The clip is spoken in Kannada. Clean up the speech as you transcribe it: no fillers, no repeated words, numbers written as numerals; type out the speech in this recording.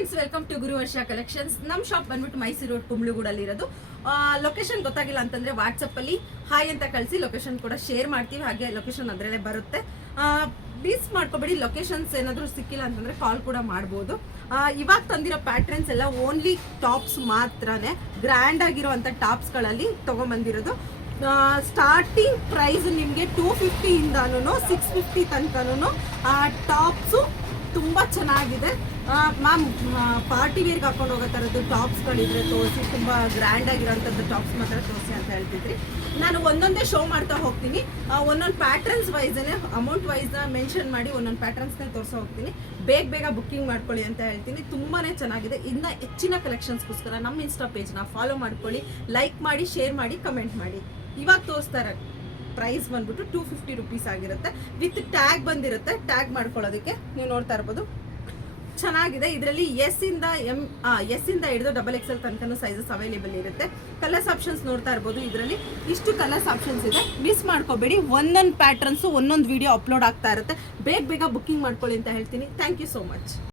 ಫ್ರೆಂಡ್ಸ್, ವೆಲ್ಕಮ್ ಟು ಗುರು ವರ್ಷ ಕಲೆಕ್ಷನ್ಸ್. ನಮ್ಮ ಶಾಪ್ ಬಂದ್ಬಿಟ್ಟು ಮೈಸೂರು ರೋಡ್ ಕುಂಬ್ಳಗೂಡಲ್ಲಿ ಇರೋದು. ಲೊಕೇಶನ್ ಗೊತ್ತಾಗಿಲ್ಲ ಅಂತಂದ್ರೆ ವಾಟ್ಸಪ್ ಅಲ್ಲಿ ಹಾಯ್ ಅಂತ ಕಳಿಸಿ ಲೊಕೇಶನ್ ಕೂಡ ಶೇರ್ ಮಾಡ್ತೀವಿ. ಹಾಗೆ ಲೊಕೇಶನ್ ಅದರಲ್ಲೇ ಬರುತ್ತೆ. ಮಿಸ್ ಮಾಡ್ಕೋಬೇಡಿ. ಲೊಕೇಶನ್ಸ್ ಏನಾದರೂ ಸಿಕ್ಕಿಲ್ಲ ಅಂತಂದ್ರೆ ಕಾಲ್ ಕೂಡ ಮಾಡ್ಬೋದು. ಇವಾಗ ತಂದಿರೋ ಪ್ಯಾಟ್ರನ್ಸ್ ಎಲ್ಲ ಓನ್ಲಿ ಟಾಪ್ಸ್ ಮಾತ್ರನೇ, ಗ್ರ್ಯಾಂಡ್ ಆಗಿರೋ ಅಂಥ ಟಾಪ್ಸ್ಗಳಲ್ಲಿ ತೊಗೊಂಬಂದಿರೋದು. ಸ್ಟಾರ್ಟಿಂಗ್ ಪ್ರೈಸ್ ನಿಮಗೆ 250 ಇಂದನೂ 650 ತನಕನೂ ಟಾಪ್ಸು ತುಂಬ ಚೆನ್ನಾಗಿದೆ. ಮ್ಯಾಮ್, ಪಾರ್ಟಿ ವೇರ್ಗೆ ಹಾಕೊಂಡು ಹೋಗೋ ಥರದ್ದು ಟಾಪ್ಸ್ಗಳಿದ್ರೆ ತೋರಿಸಿ, ತುಂಬ ಗ್ರ್ಯಾಂಡ್ ಆಗಿರೋಂಥದ್ದು ಟಾಪ್ಸ್ ಮಾತ್ರ ತೋರಿಸಿ ಅಂತ ಹೇಳ್ತಿದ್ರಿ. ನಾನು ಒಂದೊಂದೇ ಶೋ ಮಾಡ್ತಾ ಹೋಗ್ತೀನಿ. ಒಂದೊಂದು ಪ್ಯಾಟ್ರನ್ಸ್ ವೈಸೇ ಅಮೌಂಟ್ ವೈಸ್ನ ಮೆನ್ಷನ್ ಮಾಡಿ ಒಂದೊಂದು ಪ್ಯಾಟ್ರನ್ಸ್ನ ತೋರಿಸೋ ಹೋಗ್ತೀನಿ. ಬೇಗ ಬುಕ್ಕಿಂಗ್ ಮಾಡ್ಕೊಳ್ಳಿ ಅಂತ ಹೇಳ್ತೀನಿ. ತುಂಬಾ ಚೆನ್ನಾಗಿದೆ. ಇನ್ನು ಹೆಚ್ಚಿನ ಕಲೆಕ್ಷನ್ಸ್ಗೋಸ್ಕರ ನಮ್ಮ ಇನ್ಸ್ಟಾ ಪೇಜ್ನ ಫಾಲೋ ಮಾಡ್ಕೊಳ್ಳಿ, ಲೈಕ್ ಮಾಡಿ, ಶೇರ್ ಮಾಡಿ, ಕಮೆಂಟ್ ಮಾಡಿ. ಇವಾಗ ತೋರಿಸ್ತಾರೆ ಪ್ರೈಸ್ ಬಂದ್ಬಿಟ್ಟು 250 ರುಪೀಸ್ ಆಗಿರುತ್ತೆ. ವಿತ್ ಟ್ಯಾಗ್ ಬಂದಿರುತ್ತೆ. ಟ್ಯಾಗ್ ಮಾಡ್ಕೊಳ್ಳೋದಕ್ಕೆ ನೀವು ನೋಡ್ತಾ ಇರ್ಬೋದು. ಚೆನ್ನಾಗಿದೆ. ಇದರಲ್ಲಿ ಎಸ್ ಇಂದ ಹಿಡಿದು XXL ತನಕ ಸೈಜಸ್ ಅವೈಲೇಬಲ್ ಇರುತ್ತೆ. ಕಲರ್ಸ್ ಆಪ್ಷನ್ಸ್ ನೋಡ್ತಾ ಇರ್ಬೋದು. ಇದರಲ್ಲಿ ಇಷ್ಟು ಕಲರ್ಸ್ ಆಪ್ಷನ್ಸ್ ಇದೆ. ಮಿಸ್ ಮಾಡ್ಕೋಬೇಡಿ. ಒಂದೊಂದು ಪ್ಯಾಟ್ರನ್ಸು ಒಂದೊಂದು ವಿಡಿಯೋ ಅಪ್ಲೋಡ್ ಆಗ್ತಾ ಇರುತ್ತೆ. ಬೇಗ ಬುಕ್ಕಿಂಗ್ ಮಾಡ್ಕೊಳ್ಳಿ ಅಂತ ಹೇಳ್ತೀನಿ. Thank you so much.